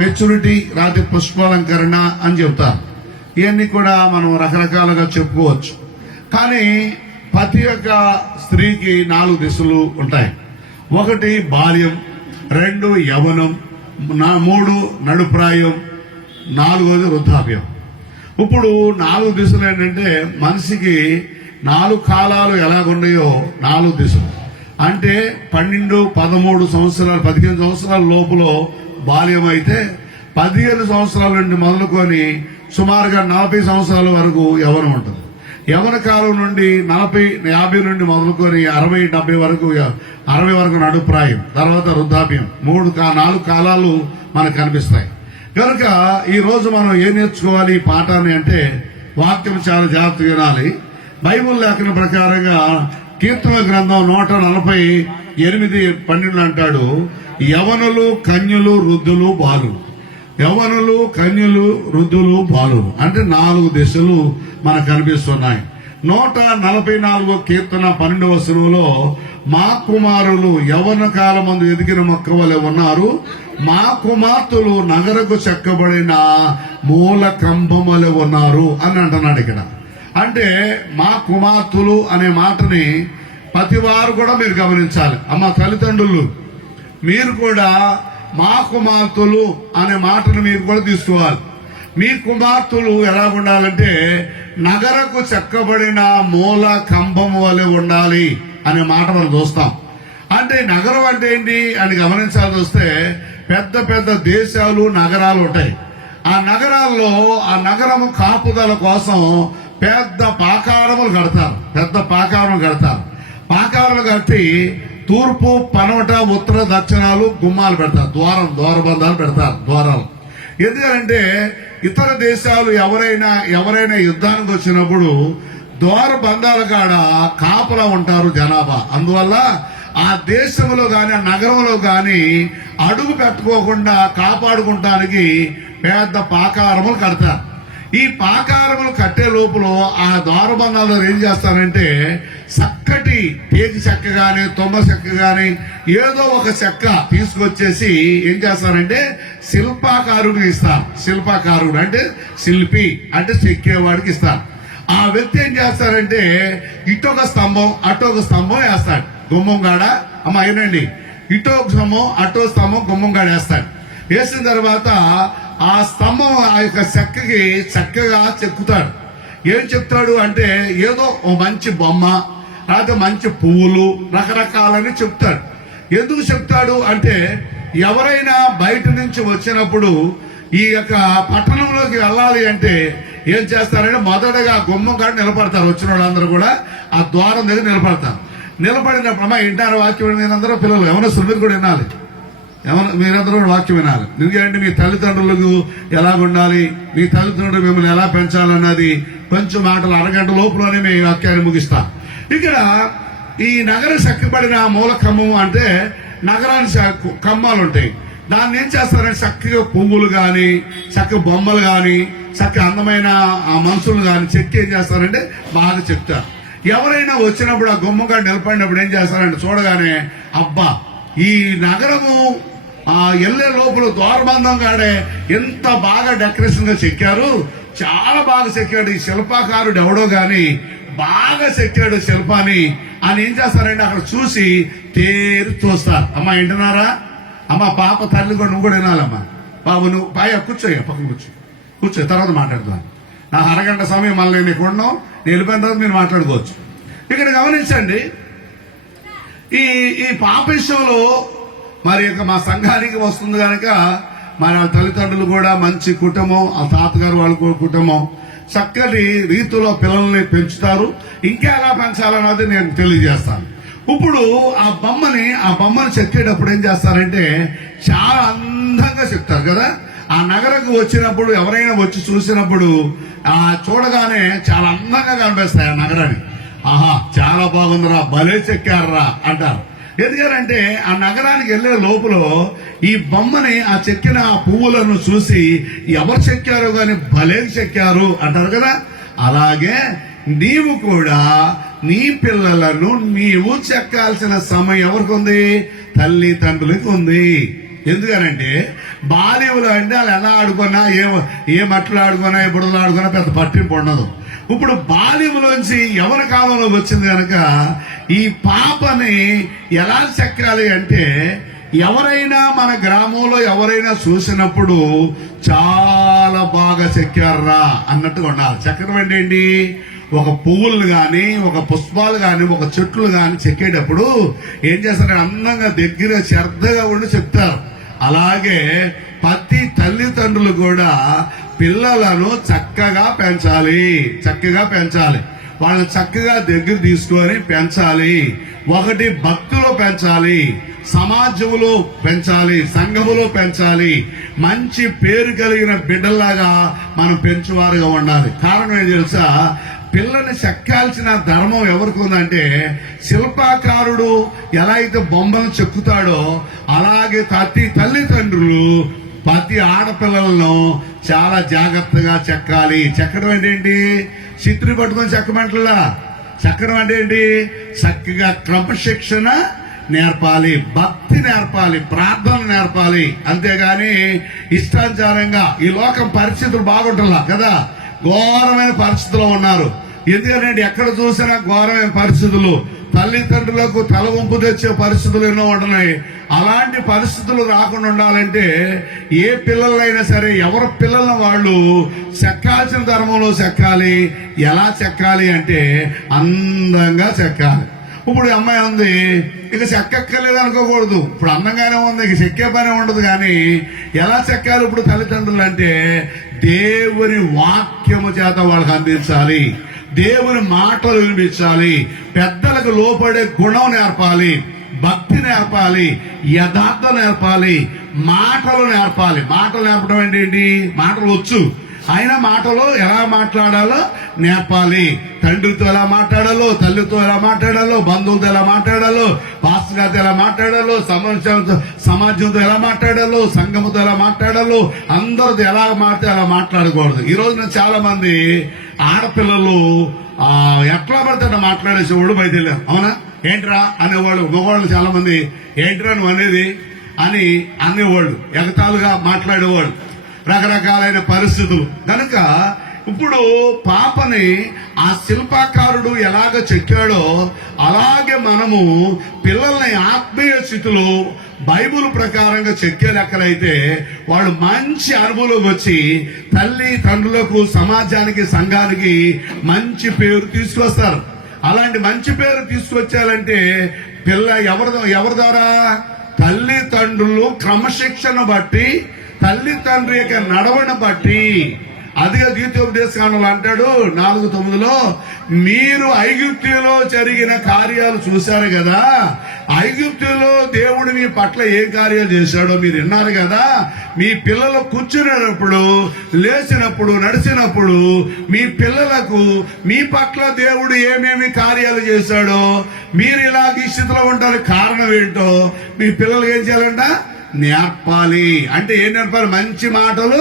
Maturity రాతి పుష్పాలంకరణ అని చెప్తారు. ఇవన్నీ కూడా మనం రకరకాలుగా చెప్పుకోవచ్చు. కానీ ప్రతి ఒక్క స్త్రీకి 4 దిశలు ఉంటాయి. 1 బాల్యం, 2 యవ్వనం, 3 నడుప్రాయం, 4 వృద్ధాప్యం. ఇప్పుడు 4 దిశలు ఏంటంటే మనిషికి 4 కాలాలు ఎలాగున్నాయో 4 దిశలు అంటే 12, 13 సంవత్సరాలు, 15 సంవత్సరాల లోపల బాల్యం అయితే 15 సంవత్సరాల నుండి మొదలుకొని సుమారుగా 40 సంవత్సరాల వరకు యవ్వనం ఉంటుంది. యవ్వన కాలం నుండి 40, 50 నుండి మొదలుకొని 60, 70 వరకు 60 వరకు నడుప్రాయం, తర్వాత వృద్ధాప్యం. 4 కాలాలు మనకు కనిపిస్తాయి. కనుక ఈ రోజు మనం ఏం నేర్చుకోవాలి ఈ పాఠాన్ని అంటే వాక్యం చాలా జాగ్రత్తగా వినాలి. బైబిల్ లేఖన ప్రకారంగా కీర్తన గ్రంథం 148:12 అంటాడు, యవనులు, కన్యలు, వృద్ధులు, బాలులు. యవనులు, కన్యలు, వృద్ధులు, బాలులు అంటే 4 దిశలు మనకు కనిపిస్తున్నాయి. 144 కీర్తన 12వ వచనంలో మా కుమారులు యవన కాలమందు ఎదిగిన మొక్క వలె ఉన్నారు, మా కుమార్తెలు నగరకు చెక్కబడిన మూల కంబం వలె ఉన్నారు అని అంటున్నాడు. ఇక్కడ అంటే మా కుమార్తెలు అనే మాటని ప్రతి వారు కూడా మీరు గమనించాలి. అమ్మ తల్లిదండ్రులు మీరు కూడా మా కుమార్తెలు అనే మాటను మీరు కూడా తీసుకోవాలి. మీ కుమార్తెలు ఎలా ఉండాలంటే నగరకు చెక్కబడిన మూల కంబం వలె ఉండాలి అనే మాట మనం చూస్తాం. అంటే నగరం అంటే ఏంటి అని గమనించాల్సి వస్తే పెద్ద పెద్ద దేశాలు, నగరాలు ఉంటాయి. ఆ నగరాల్లో ఆ నగరము కాపుదల కోసం పెద్ద పాకారములు కడతారు. పాకారాలు కట్టి తూర్పు, పనవట, ఉత్తర, దక్షిణాలు గుమ్మాలు పెడతారు. ద్వారబంధాలు పెడతారు. ద్వారాలు ఎందుకంటే ఇతర దేశాలు ఎవరైనా యుద్ధానికి వచ్చినప్పుడు ద్వారబంధాల కాడ కాపలా ఉంటారు జనాభా. అందువల్ల ఆ దేశంలో గాని ఆ నగరంలో గాని అడుగు పెట్టుకోకుండా కాపాడుకుంటానికి పెద్ద పాకారములు కడతారు. ఈ పాకారములు కట్టే లోపల ఆ ద్వారబంధాలు ఏం చేస్తారంటే చక్కటి టేకు చెక్క గాని, తుమ్మ చెక్క గాని ఏదో ఒక చెక్క తీసుకొచ్చేసి ఏం చేస్తారంటే శిల్పాకారుడికి ఇస్తారు. శిల్పాకారుడు అంటే శిల్పి అంటే చెక్కేవాడికి ఇస్తారు. ఆ వ్యక్తి ఏం చేస్తారంటే ఇటొక స్తంభం అటొక స్తంభం వేస్తాడు గుమ్మం కాడ. అమ్మ అయినండి, ఇటొక స్తంభం అటో స్తంభం గుమ్మం కాడ వేస్తాడు. వేసిన తర్వాత ఆ స్తంభం ఆ యొక్క చెక్కకి చక్కగా చెక్కుతాడు. ఏం చెప్తాడు అంటే ఏదో ఓ మంచి బొమ్మ, లేకపోతే మంచి పువ్వులు, రకరకాలని చెప్తాడు. ఎందుకు చెప్తాడు అంటే ఎవరైనా బయట నుంచి వచ్చినప్పుడు ఈ యొక్క పట్టణంలోకి వెళ్ళాలి అంటే ఏం చేస్తారంటే మొదటగా గుమ్మం కాడ నిలబడతారు. వచ్చిన వాళ్ళందరూ కూడా ఆ ద్వారం దగ్గర నిలబడతారు. నిలబడినప్పుడు అమ్మా ఇంటారు వాక్యం, మీరందరూ పిల్లలు ఎవరో మీరు కూడా వినాలి, మీరందరూ కూడా వాక్యం వినాలి. ఎందుకంటే మీ తల్లిదండ్రులకు ఎలాగుండాలి, మీ తల్లిదండ్రులు మిమ్మల్ని ఎలా పెంచాలన్నది కొంచెం మాటలు అరగంట లోపులోనే మీ వాక్యాన్ని ముగిస్తా. ఇక్కడ ఈ నగర చెక్కబడిన మూల కమ్మం అంటే నగరానికి కమ్మాలు ఉంటాయి. దాన్ని ఏం చేస్తారంటే చక్కగా పువ్వులు గాని, చక్క బొమ్మలు గాని, చక్క అందమైన మనుషులు గాని చెక్కి ఏం చేస్తారంటే బాగా చెప్తారు. ఎవరైనా వచ్చినప్పుడు ఆ గుమ్మగా నిలబడినప్పుడు ఏం చేస్తారంటే చూడగానే అబ్బా ఈ నగరము ఆ ఎల్లే లోపల ద్వారబంధం కాడే ఎంత బాగా డెకరేషన్ గా చెక్కారు, చాలా బాగా చెక్కాడు ఈ శిల్పాకారుడు ఎవడో గాని బాగా చెక్కాడు శిల్పాన్ని అని ఏం చేస్తారంటే అక్కడ చూసి తేరు చూస్తారు. అమ్మ వింటున్నారా? అమ్మ పాప తల్లి కూడా నువ్వు కూడా వినాలమ్మా. బాబు నువ్వు పైగా కూర్చోయ్యా, పక్కన కూర్చో తర్వాత మాట్లాడుతున్నాను. నా అరగంట సమయం మళ్ళీ నీకు ఉండవు, నేను వెళ్ళిపోయిన తర్వాత మీరు మాట్లాడుకోవచ్చు. ఇక్కడ గమనించండి, ఈ పాప విషయంలో మరి మా సంఘానికి వస్తుంది కనుక మరి తల్లిదండ్రులు కూడా మంచి కుటుంబం, ఆ తాతగారు వాళ్ళ కుటుంబం చక్కటి రీతిలో పిల్లల్ని పెంచుతారు. ఇంకా ఎలా పెంచాలన్నది నేను తెలియజేస్తాను. ఇప్పుడు ఆ బొమ్మని చెక్కేటప్పుడు ఏం చేస్తారంటే చాలా అందంగా చెప్తారు కదా. ఆ నగరకు వచ్చినప్పుడు ఎవరైనా వచ్చి చూసినప్పుడు ఆ చూడగానే చాలా అందంగా కనిపిస్తాయి ఆ నగరాన్ని. ఆహా చాలా బాగుందిరా, భలే చెక్కారా అంటారు. ఎందుకంటే ఆ నగరానికి వెళ్లే లోపల ఈ బొమ్మని ఆ చెక్కిన ఆ పువ్వులను చూసి ఎవరు చెక్కారో గాని భలే చెక్కారు అంటారు కదా. అలాగే నీవు కూడా నీ పిల్లలను నీవు చెక్కాల్సిన సమయం ఎవరికి ఉంది? తల్లిదండ్రులకు ఉంది. ఎందుకనంటే బాల్యంలో అంటే వాళ్ళు ఎలా ఆడుకున్నా ఏ మట్లు ఆడుకున్నా ఏ బుడలు ఆడుకున్నా పెద్ద పట్టింపు ఉండదు. ఇప్పుడు బాల్యంలోంచి యవ్వన కాలంలోకి వచ్చింది కనుక ఈ పాపని ఎలా చెక్కాలి అంటే, ఎవరైనా మన గ్రామంలో ఎవరైనా చూసినప్పుడు చాలా బాగా చెక్కారా అన్నట్టుగా ఉండాలి. చెక్కడం అంటే ఏంటి? ఒక పువ్వులు గాని, ఒక పుష్పాలు గాని, ఒక చెట్లు గాని చెక్కేటప్పుడు ఏం చేస్తారు? అందంగా దగ్గర శ్రద్ధగా ఉండి చెప్తారు. అలాగే ప్రతి తల్లిదండ్రులు కూడా పిల్లలను చక్కగా పెంచాలి. వాళ్ళని చక్కగా దగ్గర తీసుకొని పెంచాలి. ఒకటి భక్తులు పెంచాలి, సమాజంలో పెంచాలి, సంఘములో పెంచాలి. మంచి పేరు కలిగిన బిడ్డల్లాగా మనం పెంచువారుగా ఉండాలి. కారణం ఏం తెలుసా? పిల్లని చెక్కాల్సిన ధర్మం ఎవరికి ఉందంటే, శిల్పాకారుడు ఎలా అయితే బొమ్మలు చెక్కుతాడో అలాగే ప్రతి తల్లిదండ్రులు ప్రతి ఆడపిల్లలను చాలా జాగ్రత్తగా చెక్కాలి. చెక్కడం అంటే ఏంటి? చిత్రి పట్టుకొని చెక్కమంటలా. చెక్కడం అంటే ఏంటి? చక్కగా క్రమశిక్షణ నేర్పాలి, భక్తి నేర్పాలి, ప్రార్థన నేర్పాలి. అంతేగాని ఇష్టానుసారంగా ఈ లోకం పరిస్థితులు బాగుంటలా కదా, ఘోరమైన పరిస్థితుల్లో ఉన్నారు. ఎందుకంటే ఎక్కడ చూసినా ఘోరమైన పరిస్థితులు, తల్లిదండ్రులకు తల వంపు తెచ్చే పరిస్థితులు ఎన్నో ఉంటున్నాయి. అలాంటి పరిస్థితులు రాకుండా ఉండాలంటే ఏ పిల్లలైనా సరే ఎవరి పిల్లలను వాళ్ళు చెక్కాల్సిన ధర్మంలో చెక్కాలి. ఎలా చెక్కాలి అంటే అందంగా చెక్కాలి. ఇప్పుడు అమ్మాయి ఉంది, ఇక చెక్కక్కర్లేదు అనుకోకూడదు. ఇప్పుడు అందంగానే ఉంది, ఇక చెక్కే పని ఉండదు. కానీ ఎలా చెక్కాలి ఇప్పుడు తల్లిదండ్రులు అంటే, దేవుని వాక్యము చేత వాళ్ళకి అందించాలి, దేవుని మాటలు వినిపించాలి, పెద్దలకు లోపడే గుణం నేర్పాలి, భక్తి నేర్పాలి, యథార్థం నేర్పాలి, మాటలు నేర్పాలి. మాటలు నేర్పడం అంటే ఏంటి? మాటలు వచ్చు, అయినా మాటలో ఎలా మాట్లాడాలో నేర్పాలి. తండ్రితో ఎలా మాట్లాడాలో, తల్లితో ఎలా మాట్లాడాలో, బంధువులతో ఎలా మాట్లాడాలో, పాస్టర్ గారితో ఎలా మాట్లాడాలో, సమాజంతో ఎలా మాట్లాడాలో, సంఘముతో ఎలా మాట్లాడాలో, అందరితో ఎలా మాట్లాడితే అలా మాట్లాడకూడదు. ఈ రోజున చాలా మంది ఆడపిల్లలు ఎట్లా పడితే మాట్లాడేసేవాళ్ళు బయటెళ్ళారు. అవునా? ఏంట్రా అనేవాళ్ళు. మగవాళ్ళు చాలా మంది ఏంట్రా నువ్వు అనేది అని అనేవాళ్ళు, ఎగతాలుగా మాట్లాడేవాళ్ళు, రకరకాలైన పరిస్థితులు. కనుక ఇప్పుడు పాపని ఆ శిల్పాకారుడు ఎలాగ చెక్కాడో అలాగే మనము పిల్లల్ని ఆత్మీయ స్థితిలో బైబుల్ ప్రకారంగా చెక్కే లెక్కలైతే వాళ్ళు మంచి అనుభవంలోకి వచ్చి తల్లి తండ్రులకు, సమాజానికి, సంఘానికి మంచి పేరు తీసుకొస్తారు. అలాంటి మంచి పేరు తీసుకొచ్చారంటే పిల్ల ఎవరి ద్వారా? తల్లిదండ్రులు క్రమశిక్షణ బట్టి, తల్లిదండ్రి యొక్క నడవడిని బట్టి. అదిగా ద్వితీయోపదేశకాండంలో అంటాడు 4:9, మీరు ఐగుప్తులో జరిగిన కార్యాలు చూశారు కదా, ఐగుప్తులో దేవుడు మీ పట్ల ఏం కార్యాలు చేశాడో మీరు విన్నారు కదా. మీ పిల్లలు కూర్చునేటప్పుడు, లేచినప్పుడు, నడిచినప్పుడు మీ పిల్లలకు మీ పట్ల దేవుడు ఏమేమి కార్యాలు చేశాడో మీరు ఇలాగ ఈ స్థితిలో ఉంటారు. కారణం ఏంటో మీ పిల్లలు ఏం చేయాలంట? నేర్పాలి. అంటే ఏం నేర్పాలి? మంచి మాటలు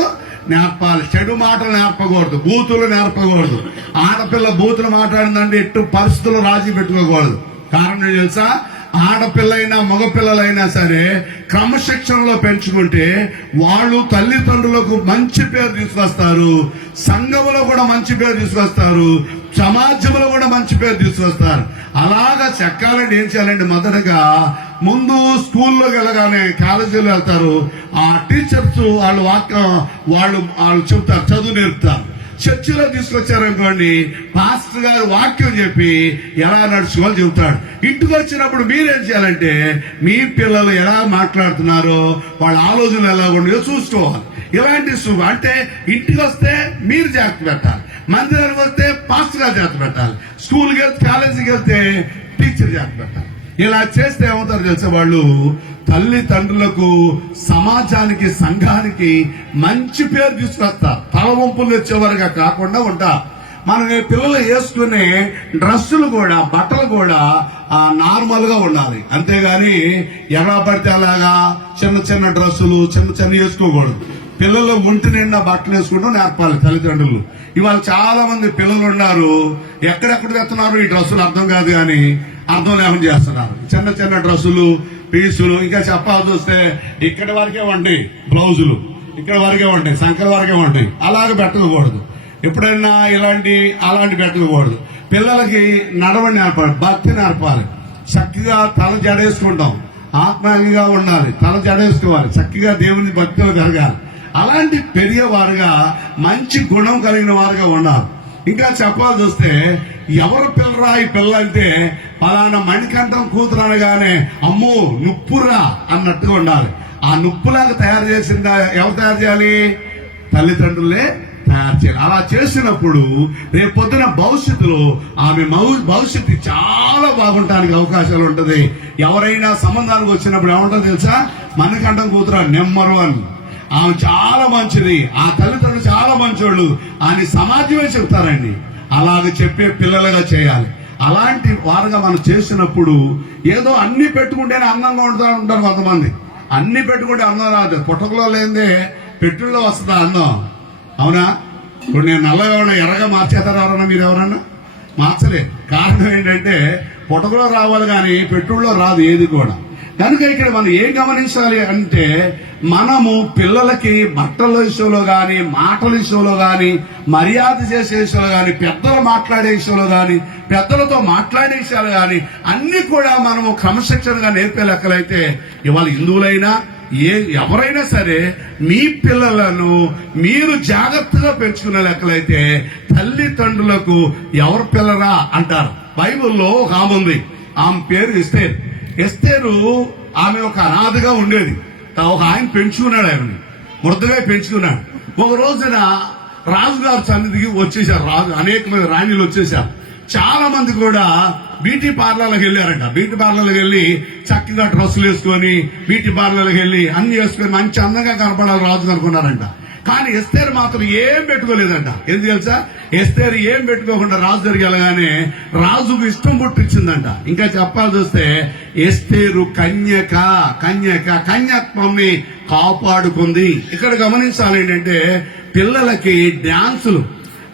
నేర్పాలి, చెడు మాటలు నేర్పకూడదు, బూతులు నేర్పకూడదు. ఆడపిల్ల బూతులు మాట్లాడిందంటే ఎట్టు పరిస్థితులు రాజీ పెట్టుకోకూడదు. కారణం తెలుసా? ఆడపిల్లైనా మగపిల్లలైనా సరే క్రమశిక్షణలో పెంచుకుంటే వాళ్ళు తల్లిదండ్రులకు మంచి పేరు తీసుకొస్తారు, సంఘంలో కూడా మంచి పేరు తీసుకొస్తారు, సమాజంలో కూడా మంచి పేరు తీసుకొస్తారు. అలాగా చెక్కాలంటే ఏం చేయాలంటే, మొదటగా ముందు స్కూల్లోకి వెళ్ళగానే, కాలేజీలో వెళ్తారు, ఆ టీచర్స్ వాళ్ళు చెప్తారు, చదువు నేర్పుతారు. చర్చిలో తీసుకొచ్చారనుకోండి, పాస్టర్ గారు వాక్యం చెప్పి ఎలా నడుచుకోవాలో చెబుతాడు. ఇంటికి వచ్చినప్పుడు మీరేం చేయాలంటే మీ పిల్లలు ఎలా మాట్లాడుతున్నారో, వాళ్ళ ఆలోచనలు ఎలా ఉన్నాయో చూసుకోవాలి. ఇలాంటి అంటే ఇంటికి వస్తే మీరు జాగ్రత్త పెట్టాలి, మందిరానికి వస్తే పాస్టర్ గారు జాగ్రత్త పెట్టాలి, స్కూల్కి వెళ్తే, కాలేజీకి వెళ్తే టీచర్ జాగ్రత్త పెట్టాలి. ఇలా చేస్తే ఏమవుతారు తెలుసా? వాళ్ళు తల్లిదండ్రులకు, సమాజానికి, సంఘానికి మంచి పేరు తీసుకొస్తారు. తలవంపులు వచ్చేవారుగా కాకుండా ఉంటారు. మనం పిల్లలు వేసుకునే డ్రెస్సులు కూడా, బట్టలు కూడా నార్మల్ గా ఉండాలి. అంతేగాని ఎలా పడితే అలాగా చిన్న చిన్న డ్రెస్సులు చిన్న వేసుకోకూడదు. పిల్లలు ఒంటి నిండా బట్టలు వేసుకుంటూ నేర్పాలి తల్లిదండ్రులు. ఇవాళ చాలా మంది పిల్లలు ఉన్నారు, ఎక్కడెక్కడ తెస్తున్నారు ఈ డ్రెస్సులు అర్థం కాదు, కానీ అర్థం లేకుండా చేస్తున్నారు. చిన్న డ్రెస్సులు పీసులు, ఇంకా చెప్పాల్సి వస్తే ఇక్కడ వరకే ఉంటాయి బ్లౌజులు, ఇక్కడ వరకే ఉంటాయి, సంకల వరకే ఉంటాయి. అలాగే పెట్టకూడదు. ఎప్పుడైనా అలాంటి పెట్టకూడదు. పిల్లలకి నడవడి నేర్పాలి, భక్తి నేర్పాలి. చక్కగా తల జడేసుకుంటాం, ఆత్మీయంగా ఉండాలి, తల జడేసుకోవాలి, చక్కగా దేవుని భక్తులు జరగాలి. అలాంటి పెరిగేవారుగా మంచి గుణం కలిగిన వారుగా ఉండాలి. ఇంకా చెప్పాల్సి వస్తే ఎవరు పిల్లరా ఈ పిల్ల అంటే పలానా మణికంఠం కూతురు అనగానే అమ్మో నుప్పురా అన్నట్టుగా ఉండాలి. ఆ నుప్పులాగా తయారు చేసిందా ఎవరు తయారు చేయాలి? తల్లిదండ్రులే తయారు చేయాలి. అలా చేసినప్పుడు రేపు పొద్దున భవిష్యత్తులో ఆమె భవిష్యత్తు చాలా బాగుంటానికి అవకాశాలు ఉంటది. ఎవరైనా సంబంధానికి వచ్చినప్పుడు ఏమంటారు తెలుసా? మణికంఠం కూతురు నెంబర్ 1, ఆమె చాలా మంచిది, ఆ తల్లిదండ్రులు చాలా మంచోళ్ళు అని సమాజమే చెప్తారండి. అలాగ చెప్పే పిల్లలుగా చేయాలి. అలాంటి వారుగా మనం చేసినప్పుడు ఏదో అన్ని పెట్టుకుంటేనే అందంగా ఉంటారు కొంతమంది. అన్ని పెట్టుకుంటే అందం రాదు. పుట్టకలో లేదే పెట్టుల్లో వస్తుందా అందం? అవునా? ఇప్పుడు నేను నల్లగా ఉన్న ఎర్రగా మార్చేస్తారా ఎవరన్నా? మీరు ఎవరన్నా మార్చలే. కారణం ఏంటంటే పుట్టకలో రావాలి కానీ పెట్టుల్లో రాదు ఏది కూడా. కనుక ఇక్కడ మనం ఏం గమనించాలి అంటే మనము పిల్లలకి బట్టల విషయంలో గాని, మాటల విషయంలో గాని, మర్యాద చేసే విషయంలో గాని, పెద్దలు మాట్లాడే విషయంలో గాని, పెద్దలతో మాట్లాడే విషయాలు గాని అన్ని కూడా మనము క్రమశిక్షణగా నేర్పే లెక్కలైతే ఇవాళ హిందువులైనా ఎవరైనా సరే మీ పిల్లలను మీరు జాగ్రత్తగా పెంచుకునే లెక్కలైతే తల్లిదండ్రులకు ఎవరు పిల్లరా అంటారు. బైబిల్లో ఒక ఆమె ఉంది, ఆమె పేరు ఎస్తేరు. ఎస్తేరు ఆమె ఒక అనాథగా ఉండేది. ఒక ఆయన పెంచుకున్నాడు, ఆమెని మృదుగా పెంచుకున్నాడు. ఒక రోజున రాజుగారు సన్నిధికి వచ్చేసారు. అనేక మంది రాణిలు వచ్చేసారు. చాలా మంది కూడా బ్యూటీ పార్లర్లకు వెళ్ళారంట. బ్యూటీ పార్లర్లకు వెళ్ళి చక్కగా డ్రెస్సులు వేసుకొని బ్యూటీ పార్లర్లకు వెళ్ళి అన్ని వేసుకొని మంచి అందంగా కనపడాలి రాజు అనుకున్నారంట. కానీ ఎస్తేరు మాత్రం ఏం పెట్టుకోలేదంట. ఎందుకు తెలుసా? ఎస్తేరు ఏం పెట్టుకోకుండా రాజు దగ్గరికి వెళ్ళగానే రాజుకు ఇష్టం పుట్టించిందంట. ఇంకా చెప్పాల్సి వస్తే ఎస్తేరు కన్యత్వాన్ని కాపాడుకుంది. ఇక్కడ గమనించాలి ఏంటంటే పిల్లలకి డాన్సులు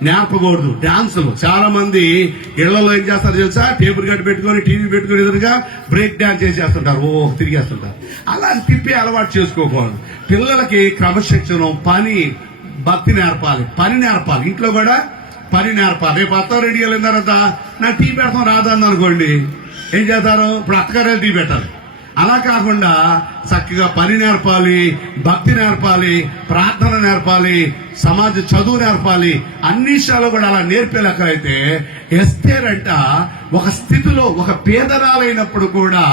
నేర్పకూడదు. డాన్సులు చాలా మంది ఇళ్లలో ఏం చేస్తారు తెలుసా? టేబుల్ గడ్డ పెట్టుకొని టీవీ పెట్టుకుని ఎదురుగా బ్రేక్ డాన్స్ చేసేస్తుంటారు, తిరిగేస్తుంటారు. అలా తిప్పి అలవాటు చేసుకోకూడదు. పిల్లలకి క్రమశిక్షణ, పని, భక్తి నేర్పాలి, పని నేర్పాలి. ఇంట్లో కూడా పని నేర్పాలి. రేపు అత్త రెడీ వెళ్ళిన తర్వాత నాకు టీ పెడతాం రాదని అనుకోండి, ఏం చేస్తారు? ఇప్పుడు అత్తగారే టీ పెట్టాలి. అలా కాకుండా చక్కగా పని నేర్పాలి, భక్తి నేర్పాలి, ప్రార్థన నేర్పాలి, సమాజ చదువు నేర్పాలి. అన్ని విషయాలు కూడా అలా నేర్పే లెక్కలైతే ఎస్తేర్ అంట ఒక స్థితిలో ఒక పేదరాలైనప్పుడు కూడా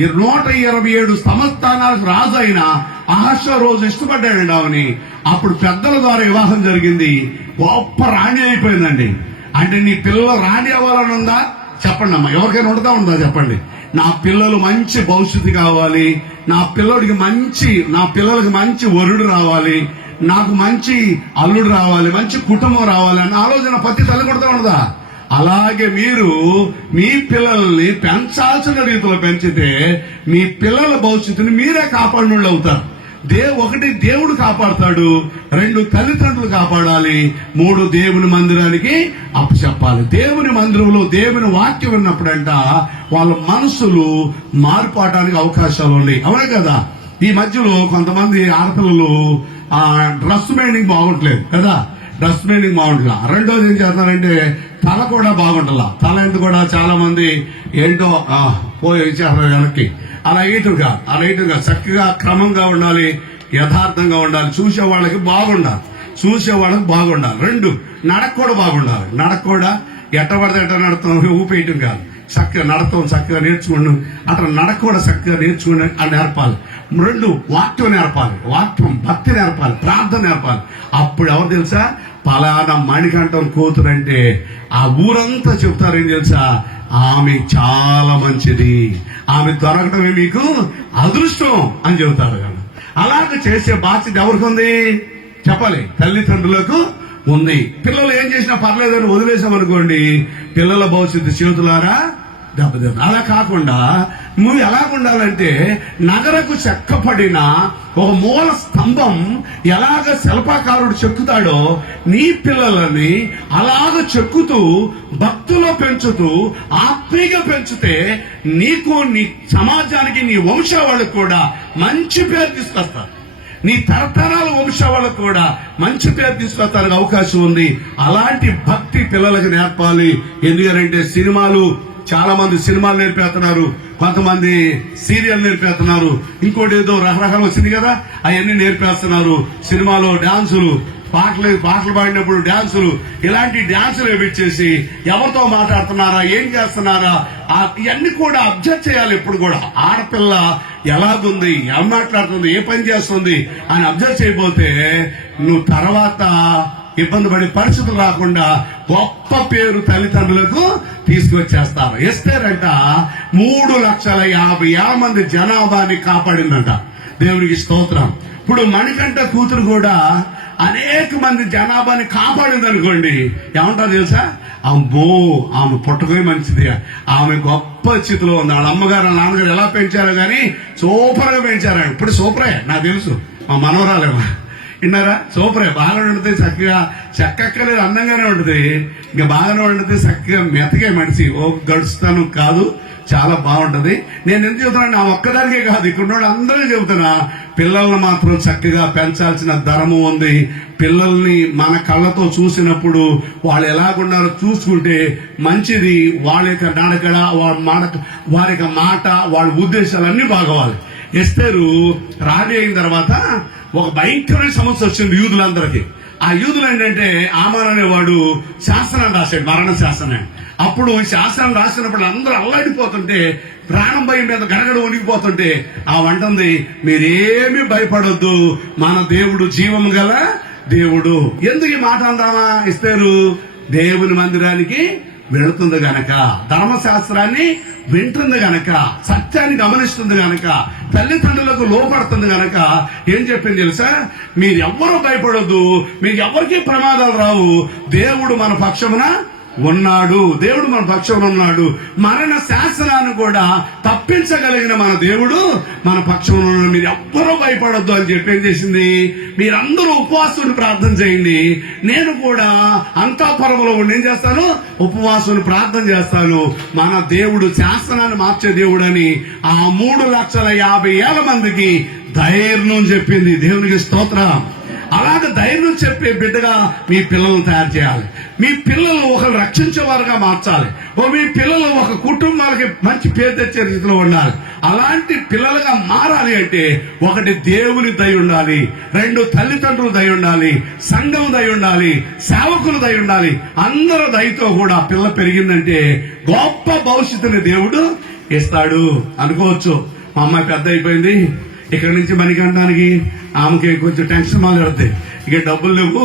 127 సంస్థానాలకు రాజు అయిన అహష్వేరోషు ఇష్టపడ్డాడండి ఆమెని. అప్పుడు పెద్దల ద్వారా వివాహం జరిగింది. గొప్ప రాణి అయిపోయిందండి. అంటే నీ పిల్లలు రాణి అవ్వాలని ఉందా? చెప్పండి అమ్మా, ఎవరికైనా ఉందా చెప్పండి. నా పిల్లలు మంచి భవిష్యత్తు కావాలి, నా పిల్లలకి మంచి వరుడు రావాలి, నాకు మంచి అల్లుడు రావాలి, మంచి కుటుంబం రావాలి అన్న ఆలోచన ప్రతి తల్లి కొడతా ఉండదా? అలాగే మీరు మీ పిల్లల్ని పెంచాల్సిన రీతిలో పెంచితే మీ పిల్లల భవిష్యత్తుని మీరే కాపాడినోళ్ళు అవుతారు. ఒకటి దేవుడు కాపాడతాడు, 2 తల్లిదండ్రులు కాపాడాలి, 3 దేవుని మందిరానికి అప్పచెప్పాలి. దేవుని మందిరంలో దేవుని వాక్యం ఉన్నప్పుడంట వాళ్ళ మనసులు మారిపోవడానికి అవకాశాలు ఉన్నాయి. అవునే కదా? ఈ మధ్యలో కొంతమంది ఆడపిల్లలు డ్రెస్ మేడింగ్ బాగుంటలేదు కదా, డ్రెస్ మేడింగ్ బాగుంటలా. రెండోది ఏం చేస్తారంటే తల కూడా బాగుంటలా. తల ఎంత కూడా చాలా మంది ఏంటో పోయి ఇచ్చేస్తారు వెనక్కి. అలా వేయటంగా చక్కగా క్రమంగా ఉండాలి, యథార్థంగా ఉండాలి, చూసేవాళ్ళకి బాగుండాలి. 2 నడక కూడా బాగుండాలి. నడక కూడా ఎట్ట పడితే ఎట్ట నడతాం, ఊపేయటం కాదు, చక్కగా నడతాం, చక్కగా నేర్చుకోండి. అట్లా నడక కూడా చక్కగా నేర్చుకుని అని నేర్పాలి. 2 వాక్యం నేర్పాలి, భక్తి నేర్పాలి, ప్రార్థన నేర్పాలి. అప్పుడు ఎవరు తెలుసా? పలానా మణికంఠం కూతురంటే ఆ ఊరంతా చెప్తారు ఏం తెలుసా? ఆమె చాలా మంచిది, ఆమె దొరకటమే మీకు అదృష్టం అని చెబుతారు కదా. అలాగే చేసే బాధ్యత ఎవరికి ఉంది చెప్పాలి? తల్లిదండ్రులకు ఉంది. పిల్లలు ఏం చేసినా పర్లేదని వదిలేసామనుకోండి, పిల్లల భవిష్యత్తు చేతులారా దెబ్బతింటుంది. అలా కాకుండా నువ్వు ఎలాగ ఉండాలంటే నగరకు చెక్కపడిన ఒక మూల స్తంభం ఎలాగ శిల్పకారుడు చెక్కుతాడో నీ పిల్లలని అలాగ చెక్కుతూ భక్తులో పెంచుతూ ఆత్మీయంగా పెంచితే నీకు, నీ సమాజానికి, నీ వంశావళికి కూడా మంచి పేరు తీసుకొస్తారు. నీ తరతరాల వంశావళికి కూడా మంచి పేరు తీసుకొస్తానికి అవకాశం ఉంది. అలాంటి భక్తి పిల్లలకు నేర్పాలి. ఎందుకంటే సినిమాలు, చాలా మంది సినిమాలు నేర్పేస్తున్నారు, కొంతమంది సీరియల్ నేర్పేస్తున్నారు, ఇంకోటి ఏదో రకరకాలు వచ్చింది కదా అవన్నీ నేర్పేస్తున్నారు. సినిమాలో డాన్సులు, పాటలు పాడినప్పుడు డాన్సులు, ఇలాంటి డాన్సులు వేపించేసి ఎవరితో మాట్లాడుతున్నారా, ఏం చేస్తున్నారా, ఇవన్నీ కూడా అబ్జర్వ్ చేయాలి. ఎప్పుడు కూడా ఆడపిల్ల ఎలాగుంది, ఏం మాట్లాడుతుంది, ఏ పని చేస్తుంది అని అబ్జర్వ్ చేయబోతే నువ్వు తర్వాత ఇబ్బంది పడే పరిస్థితులు రాకుండా గొప్ప పేరు తల్లిదండ్రులకు తీసుకొచ్చేస్తారు. ఎస్తేరంట 3,50,000 మంది జనాభాని కాపాడిందంట. దేవునికి స్తోత్రం. ఇప్పుడు మణికంఠ కూతురు కూడా అనేక మంది జనాభాని కాపాడింది అనుకోండి, ఏమంటారు తెలుసా? అమ్మో, ఆమె పుట్టకమే మంచిది, ఆమె గొప్ప స్థితిలో ఉంది. వాళ్ళ అమ్మగారు, వాళ్ళ నాన్నగారు ఎలా పెంచారో గానీ సూపర్ గా పెంచారు. ఇప్పుడు సూపరే, నాకు తెలుసు, మా మనవరాలేమో విన్నారా, సూపరే, బాగానే ఉంటుంది, చక్కగా చెక్కక్కలేదు, అందంగానే ఉంటుంది, ఇంకా బాగానే ఉంటుంది, చక్కగా మెతకే మనిషి, ఓ గడుస్తాను కాదు, చాలా బాగుంటది. నేను ఎందుకు చెబుతున్నా, నా ఒక్కదానికే కాదు, ఇక్కడ అందరికీ చెబుతున్నా, పిల్లల్ని మాత్రం చక్కగా పెంచాల్సిన ధర్మం ఉంది. పిల్లల్ని మన కళ్ళతో చూసినప్పుడు వాళ్ళు ఎలాగున్నారో చూసుకుంటే మంచిది. వాళ్ళ యొక్క నడకడ, వారి యొక్క మాట, వాళ్ళ ఉద్దేశాలన్నీ బాగోవాలి. ఎస్తేరు రాణి అయిన తర్వాత ఒక భయంకరమైన సమస్య వచ్చింది యూదులందరికీ. ఆ యూదులు ఏంటంటే ఆమాన్ అనేవాడు శాసనం రాశాడు, మరణ శాసనం. అప్పుడు శాసనం రాసినప్పుడు అందరూ అల్లాడిపోతుంటే, ప్రాణం భయం మీద గడగడ వణికిపోతుంటే ఆ వంటుంది, మీరేమీ భయపడొద్దు, మన దేవుడు జీవము గల దేవుడు. ఎందుకు ఈ మాట అందామా? ఇస్తారు, దేవుని మందిరానికి వెళుతుంది గనక, ధర్మశాస్త్రాన్ని వింటుంది గనక, సత్యాన్ని గమనిస్తుంది గనక, తల్లిదండ్రులకు లోపడుతుంది గనక ఏం చెప్పింది తెలుసా? మీరెవ్వరూ భయపడొద్దు, మీకు ఎవరికీ ప్రమాదాలు రావు, దేవుడు మన పక్షమున ఉన్నాడు, దేవుడు మన పక్షంలో ఉన్నాడు, మరణ శాసనాన్ని కూడా తప్పించగలిగిన మన దేవుడు మన పక్షంలో ఉన్నాడు, మీరు ఎవ్వరూ భయపడొద్దు అని చెప్పి ఏం చేసింది? మీరందరూ ఉపవాసుని ప్రార్థన చేయండి, నేను కూడా అంతఃపురంలో ఉండి ఏం చేస్తాను? ఉపవాసుని ప్రార్థన చేస్తాను. మన దేవుడు శాసనాన్ని మార్చే దేవుడు అని ఆ 3,50,000 మందికి ధైర్యం చెప్పింది. దేవునికి స్తోత్రం. అలాగే ధైర్యం చెప్పే బిడ్డగా మీ పిల్లలను తయారు చేయాలి. మీ పిల్లలు ఒకరు రక్షించేవారుగా మార్చాలి. మీ పిల్లలు ఒక కుటుంబాలకి మంచి పేరు తెచ్చే రీతిలో ఉండాలి. అలాంటి పిల్లలుగా మారాలి అంటే, ఒకటి దేవుని దయ ఉండాలి, 2 తల్లిదండ్రులు దయ ఉండాలి, సంఘం దయ ఉండాలి, సేవకులు దయ ఉండాలి. అందరూ దయతో కూడా పిల్ల పెరిగిందంటే గొప్ప భవిష్యత్తుని దేవుడు ఇస్తాడు. అనుకోవచ్చు, మా అమ్మాయి పెద్ద అయిపోయింది, ఇక్కడ నుంచి మణికంఠానికి ఆమెకి కొంచెం టెన్షన్ మాట్లాడుతాయి, ఇక డబ్బులు లేవు,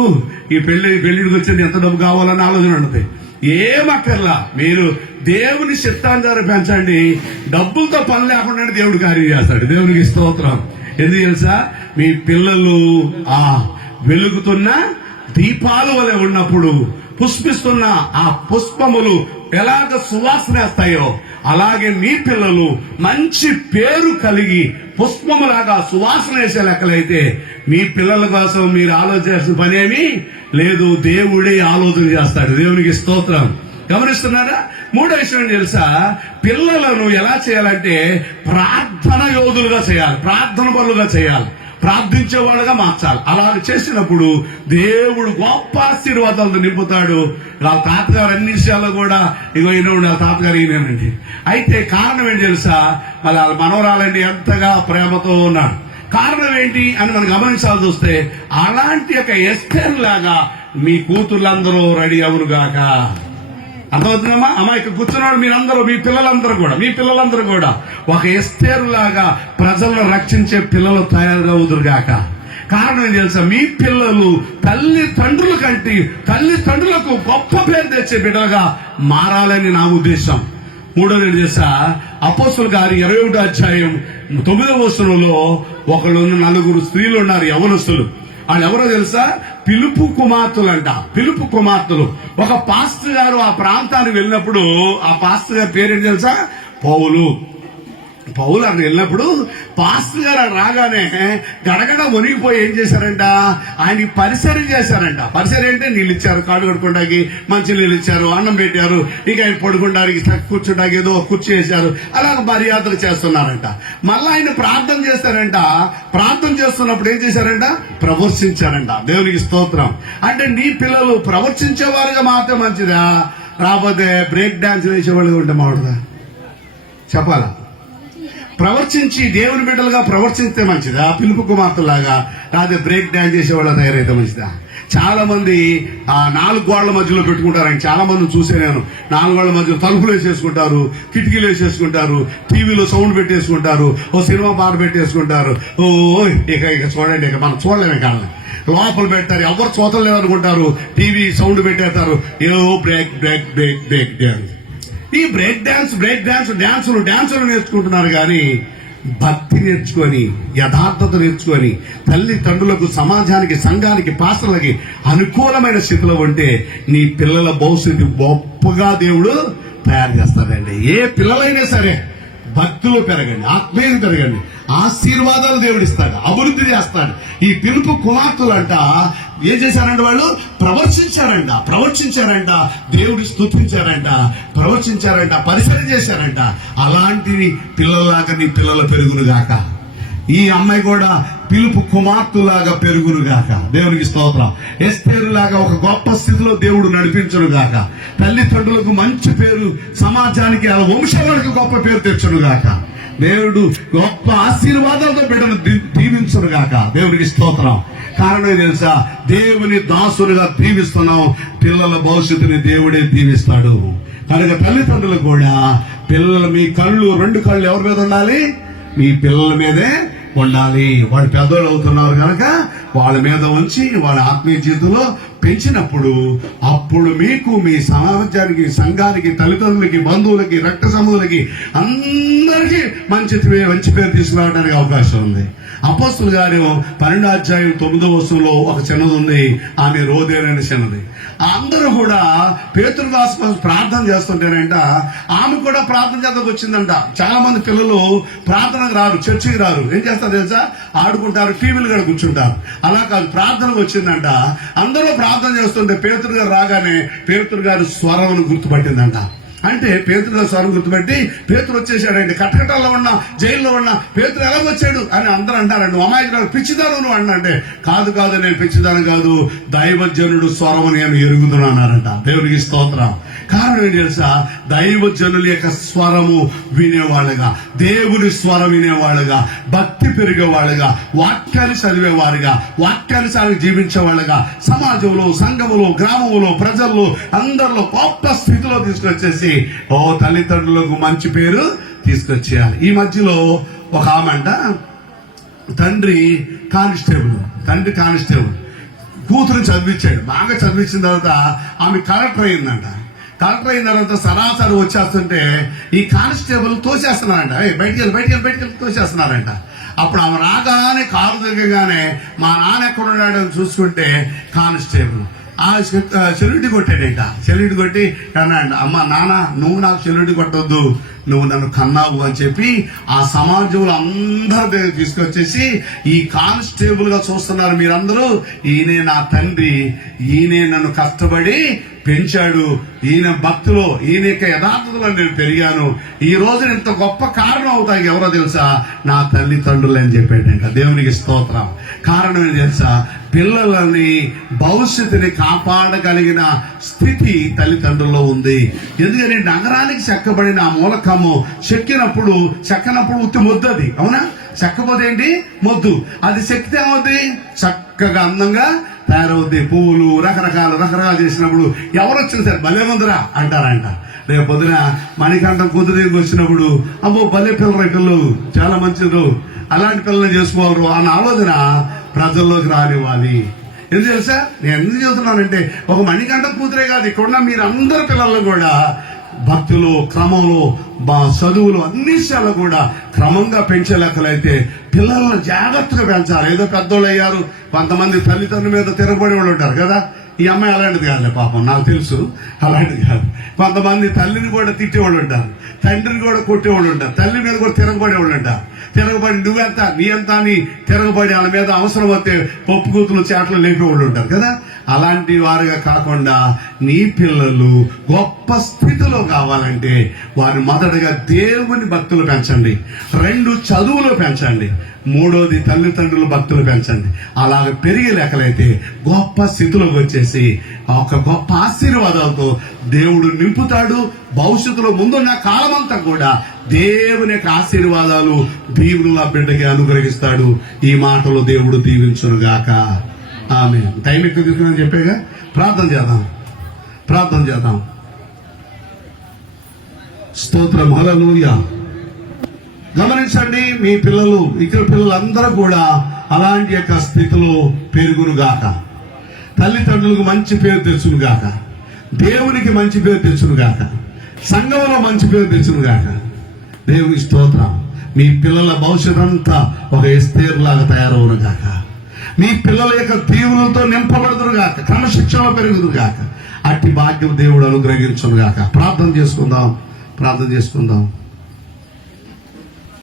ఈ పెళ్లికి వచ్చేది ఎంత డబ్బు కావాలని ఆలోచన ఉంటుంది. ఏమక్కర్లా, మీరు దేవుని చిత్తానుసారం పెంచండి, డబ్బులతో పని లేకుండా దేవుడు కార్యం చేస్తాడు. దేవునికి స్తోత్రం. ఎందుకు తెలుసా? మీ పిల్లలు ఆ వెలుగుతున్న దీపాలు వలె ఉన్నప్పుడు, పుష్పిస్తున్న ఆ పుష్పములు ఎలాగ సువాసనేస్తాయో, అలాగే మీ పిల్లలు మంచి పేరు కలిగి పుష్పములాగా సువాసన వేసే లెక్కలైతే మీ పిల్లల కోసం మీరు ఆలోచించాల్సిన పనేమీ లేదు, దేవుడే ఆలోచన చేస్తాడు. దేవునికి స్తోత్రం. గమనిస్తున్నారా? 3వ విషయం తెలుసా? పిల్లలను ఎలా చేయాలంటే ప్రార్థన యోధులుగా చేయాలి, ప్రార్థన పనులుగా చేయాలి, ప్రార్థించే వాళ్ళగా మార్చాలి. అలా చేసినప్పుడు దేవుడు గొప్ప ఆశీర్వాదాలతో నింపుతాడు. వాళ్ళ తాతగారు అన్ని విషయాల్లో కూడా ఇగో ఈయన వాళ్ళ తాతగారు ఈయనండి. అయితే కారణం ఏంటి తెలుసా? మళ్ళీ వాళ్ళ మనవరాలండి ఎంతగా ప్రేమతో ఉన్నాడు. కారణం ఏంటి అని మనం గమనించాల్సి వస్తే, అలాంటి యొక్క ఎస్తేర్ లాగా మీ కూతుర్లందరూ రెడీ అవునుగాక. అర్థమవుతుందమ్మా? అమ్మా, ఇక్కడ కూర్చున్నాడు మీరందరూ, మీ పిల్లలందరూ కూడా ఒక ఎస్తేరు లాగా ప్రజలను రక్షించే పిల్లలు తయారవుదురుగాక. కారణం ఏం తెలుసా? మీ పిల్లలు తల్లిదండ్రులకు గొప్ప పేరు తెచ్చే బిడ్డలుగా మారాలని నా ఉద్దేశం. 3వది ఏం తెలుసా? అపోస్తుల గారి 21వ అధ్యాయం 9వ వచనంలో 4 స్త్రీలు ఉన్నారు, యవనస్తులు. వాళ్ళు ఎవరో తెలుసా? పిలుపు కుమార్తెలంట. పిలుపు కుమార్తెలు. ఒక పాస్టర్ గారు ఆ ప్రాంతానికి వెళ్ళినప్పుడు ఆ పాస్టర్ గారి పేరేంటి తెలుసా? పౌలు అక్కడ వెళ్ళినప్పుడు పాస్టర్ గారు రాగానే గడగడ వణిగిపోయి ఏం చేశారంట? ఆయనకి పరిసరం చేశారంట. పరిసరం అంటే నీళ్ళు ఇచ్చారు, కాడు కడుకోవడానికి మంచి నీళ్ళు ఇచ్చారు, అన్నం పెట్టారు, ఇక ఆయన పడుకోవడానికి కూర్చోడానికి ఏదో కుర్చీ వేశారు. అలాగ మర్యాదలు చేస్తున్నారంట. మళ్ళీ ఆయన ప్రార్థన చేశారంట. ప్రార్థన చేస్తున్నప్పుడు ఏం చేశారంట? ప్రవర్తించారంట. దేవునికి స్తోత్రం. అంటే నీ పిల్లలు ప్రవర్తించేవారుగా మాత్రం మంచిదా, రాకపోతే బ్రేక్ డాన్స్ వేసేవాళ్ళుగా ఉంటే మాట్లాడదా? చెప్పాలా? ప్రవర్తించి దేవుని బిడ్డలుగా ప్రవర్తిస్తే మంచిదా? పిలుపు కుమార్తెలాగా రాదే బ్రేక్ డాన్స్ చేసేవాళ్ళ తయారైతే మంచిదా? చాలా మంది ఆ 4 గోళ్ల మధ్యలో పెట్టుకుంటారని చాలా మంది చూసే నేను. 4 గోళ్ల మధ్యలో తలుపులు వేసేసుకుంటారు, కిటికీలు వేసేసుకుంటారు, టీవీలో సౌండ్ పెట్టేసుకుంటారు, ఓ సినిమా పాట పెట్టేసుకుంటారు. ఓ ఇక చూడండి, ఇక మనం చూడలేమే కాదు. లోపల పెడతారు, ఎవరు చూడలేదు అనుకుంటారు, టీవీ సౌండ్ పెట్టేస్తారు, ఏదో break break break break dance. ఈ బ్రేక్ డాన్సులు నేర్చుకుంటున్నారు కానీ భక్తి నేర్చుకొని, యథార్థత నేర్చుకొని, తల్లిదండ్రులకు, సమాజానికి, సంఘానికి, పాస్టర్లకి అనుకూలమైన స్థితిలో ఉంటే నీ పిల్లల భవిష్యత్తు గొప్పగా దేవుడు తయారు చేస్తాడండి. ఏ పిల్లలైనా సరే భక్తులు పెరగండి, ఆత్మీయులు పెరగండి, ఆశీర్వాదాలు దేవుడు ఇస్తాడు, అభివృద్ధి చేస్తాడు. ఈ పిలుపు కుమార్తెలంట ఏం చేశారంట? వాళ్ళు ప్రవర్తించారంట, దేవుడి స్తుతించారంట, ప్రవర్తించారంట, పరిసరం చేశారంట. అలాంటివి పిల్లలాగా నీ పిల్లలు పెరుగునుగాక. ఈ అమ్మాయి కూడా పిలుపు కుమార్తెలాగా పెరుగునుగాక. దేవునికి స్తోత్రం. ఎస్తేరు లాగా ఒక గొప్ప స్థితిలో దేవుడు నడిపించునుగాక. తల్లిదండ్రులకు మంచి పేరు, సమాజానికి, ఆ వంశాలకు గొప్ప పేరు తెచ్చునుగాక. దేవుడు గొప్ప ఆశీర్వాదాలతో బిడ్డను దీవించునుగాక. దేవునికి స్తోత్రం. కారణం తెలుసా? దేవుని దాసులుగా దీవిస్తున్నాం. పిల్లల భవిష్యత్తుని దేవుడే దీవిస్తాడు. కనుక తల్లిదండ్రులు కూడా పిల్లలు, మీ కళ్ళు, 2 కళ్ళు ఎవరి మీద ఉండాలి? మీ పిల్లల మీదే ఉండాలి. వాళ్ళు పెద్దోళ్ళు అవుతున్నారు కనుక వాళ్ళ మీద ఉంచి వాళ్ళ ఆత్మీయ జీవితంలో పెంచినప్పుడు అప్పుడు మీకు, మీ సమాజానికి, సంఘానికి, తల్లిదండ్రులకి, బంధువులకి, రక్త సంబంధులకి అందరికీ మంచి పేరు తీసుకురావడానికి అవకాశం ఉంది. అపోస్తలుల గారు 12వ అధ్యాయం 9వ వచనంలో ఒక చిన్నది ఉంది, ఆమె రోదేనని చిన్నది. అందరూ కూడా పేతురు దాసు కోసం ప్రార్థన చేస్తుంటేనంట ఆమె కూడా ప్రార్థన చేద్దాం వచ్చిందంట. చాలా మంది పిల్లలు ప్రార్థనకు రారు, చర్చికి రారు. ఏం చేస్తారు తెలుసా? ఆడుకుంటారు, టీవీలు కూడా కూర్చుంటారు. అలా కాదు, ప్రార్థనకు వచ్చిందంట. అందరూ ప్రార్థన చేస్తుంటే పేతురు గారు రాగానే పేతురు గారు స్వరమును గుర్తుపట్టిందంట. అంటే పేతురు గారు స్వరం గుర్తుపెట్టి పేతురు వచ్చేసాడండి. కటకటాల్లో ఉన్నా, జైల్లో ఉన్నా పేతురు ఎలా వచ్చాడు అని అందరూ అంటారండి. అమాయకుడు, పిచ్చిదాను నువ్వు అంటే, కాదు నేను పిచ్చిదాను కాదు, దైవజనుడు స్వరము నేను ఎరుగుతున్నానంట. దేవునికి స్తోత్రం. కారణం ఏంటి తెలుసా? దైవజనుల యొక్క స్వరము వినేవాళ్ళుగా, దేవుని స్వరం వినేవాళ్ళుగా, భక్తి పెరిగేవాళ్ళుగా, వాక్యాన్ని చదివేవారుగా, వాక్యానుసారం జీవించేవాళ్ళుగా, సమాజంలో, సంఘములో, గ్రామంలో, ప్రజల్లో, అందరిలో గొప్ప స్థితిలో తీసుకొచ్చేసి తల్లిదండ్రులకు మంచి పేరు తీసుకొచ్చేయాలి. ఈ మధ్యలో ఒక ఆమెంట తండ్రి కానిస్టేబుల్ కూతురుని చదివించాడు. బాగా చదివించిన తర్వాత ఆమె కలెక్టర్ అయిందంట. కలెక్టర్ అయిన తర్వాత సరాసరి వచ్చేస్తుంటే ఈ కానిస్టేబుల్ తోసేస్తున్నారంట. బయటికి తోసేస్తున్నారంట. అప్పుడు ఆమె రాగానే కారు దిగగానే మా నాన్న ఎక్కడున్నాడని చూసుకుంటే కానిస్టేబుల్ ఆ సెల్యూట్ కొట్టాడంట. సెల్యూట్ కొట్టి అన్నాడు, అమ్మ నాన్న నువ్వు నాకు సెల్యూట్ కొట్టొద్దు, నువ్వు నన్ను కన్నావు అని చెప్పి ఆ సమాజంలో అందరి దగ్గర తీసుకొచ్చేసి ఈ కానిస్టేబుల్ గా చూస్తున్నారు మీరందరూ, ఈయనే నా తండ్రి, ఈయనే నన్ను కష్టపడి పెంచాడు, ఈయన భక్తులు, ఈయన యొక్క యథార్థతలో నేను పెరిగాను, ఈ రోజు ఇంత గొప్ప కారణం అవుతాయి ఎవరో తెలుసా? నా తల్లిదండ్రులు అని చెప్పాడంట. దేవునికి స్తోత్రం. కారణం ఏంటి తెలుసా? పిల్లలని భవిష్యత్తుని కాపాడగలిగిన స్థితి తల్లిదండ్రుల్లో ఉంది. ఎందుకని నగరానికి చెక్కబడిన ఆ మూలకము చెక్కినప్పుడు ఉత్తి మొద్దు, అది అవునా? చెక్కపోతే ఏంటి? మొద్దు. అది చెక్కితే ఏమవుతుంది? చక్కగా అందంగా తయారవుద్ది. పువ్వులు రకరకాలు చేసినప్పుడు ఎవరు వచ్చినా సరే భలే ఉందిరా అంటారంట. రేపు పొద్దున మణికంఠం కూతురు దగ్గరికి వచ్చినప్పుడు అమ్మో భలే పిల్లలు, చాలా మంచిది, అలాంటి పిల్లల్ని చేసుకోవాలి అన్న ఆలోచన ప్రజల్లోకి రానివ్వాలి. ఎందుకు తెలుసా? నేను ఎందుకు చెబుతున్నానంటే ఒక మణికంఠ కూతురే కాదు, ఇక్కడున్న మీరందరు పిల్లలు కూడా భక్తులు క్రమంలో చదువులు అన్ని విషయాలు కూడా క్రమంగా పెంచే లెక్కలైతే పిల్లలను జాగ్రత్తగా పెంచాలి. ఏదో పెద్దోళ్ళు అయ్యారు, కొంతమంది తల్లిదండ్రుల మీద తిరగబడి వాళ్ళు ఉంటారు కదా. ఈ అమ్మాయి అలాంటిది కాదులే పాపం, నాకు తెలుసు అలాంటిది కాదు. కొంతమంది తల్లిని కూడా తిట్టేవాళ్ళు ఉంటారు, తండ్రిని కూడా కొట్టేవాళ్ళు ఉంటారు, తల్లి మీద కూడా తిరగబడేవాళ్ళు ఉంటారు. తిరగబడి నువ్వెంత నీ ఎంత అని తిరగబడి వాళ్ళ మీద అవసరం వస్తే పప్పు కూతులు చేటలు లేపేవాళ్ళు ఉంటారు కదా. అలాంటి వారుగా కాకుండా నీ పిల్లలు గొప్ప స్థితిలో కావాలంటే వారిని మొదటగా దేవుని భక్తులు పెంచండి, 2 చదువులు పెంచండి, 3వది తల్లిదండ్రులు భక్తులు పెంచండి. అలాగ పెరిగే లెక్కలైతే గొప్ప స్థితిలోకి వచ్చేసి ఒక గొప్ప ఆశీర్వాదాలతో దేవుడు నింపుతాడు. భవిష్యత్తులో ముందున్న కాలమంతా కూడా దేవుని యొక్క ఆశీర్వాదాలు దీవుల బిడ్డకి అనుగ్రహిస్తాడు. ఈ మాటలు దేవుడు దీవించునుగాక. ఆమె టైం ఎక్కువ తీసుకుని చెప్పాగా ప్రార్థన చేద్దాం. స్తోత్రం, హల్లెలూయా. గమనించండి, మీ పిల్లలు ఇక్కడ పిల్లలందరూ కూడా అలాంటి యొక్క స్థితిలో పెరుగునుగాక. తల్లిదండ్రులకు మంచి పేరు తెచ్చునుగాక, దేవునికి మంచి పేరు తెచ్చునుగాక, సంఘంలో మంచి పేరు తెచ్చునుగాక. దేవుని స్తోత్రం. మీ పిల్లల భవిష్యత్ అంతా ఒక ఎస్తేర్ లాగా తయారవునుగాక. మీ పిల్లల యొక్క దీవులతో నింపబడుదురుగాక, క్రమశిక్షణలో పెరుగుదురుగాక. అట్టి భాగ్యం దేవుడు అనుగ్రహించునుగాక. ప్రార్థన చేసుకుందాం.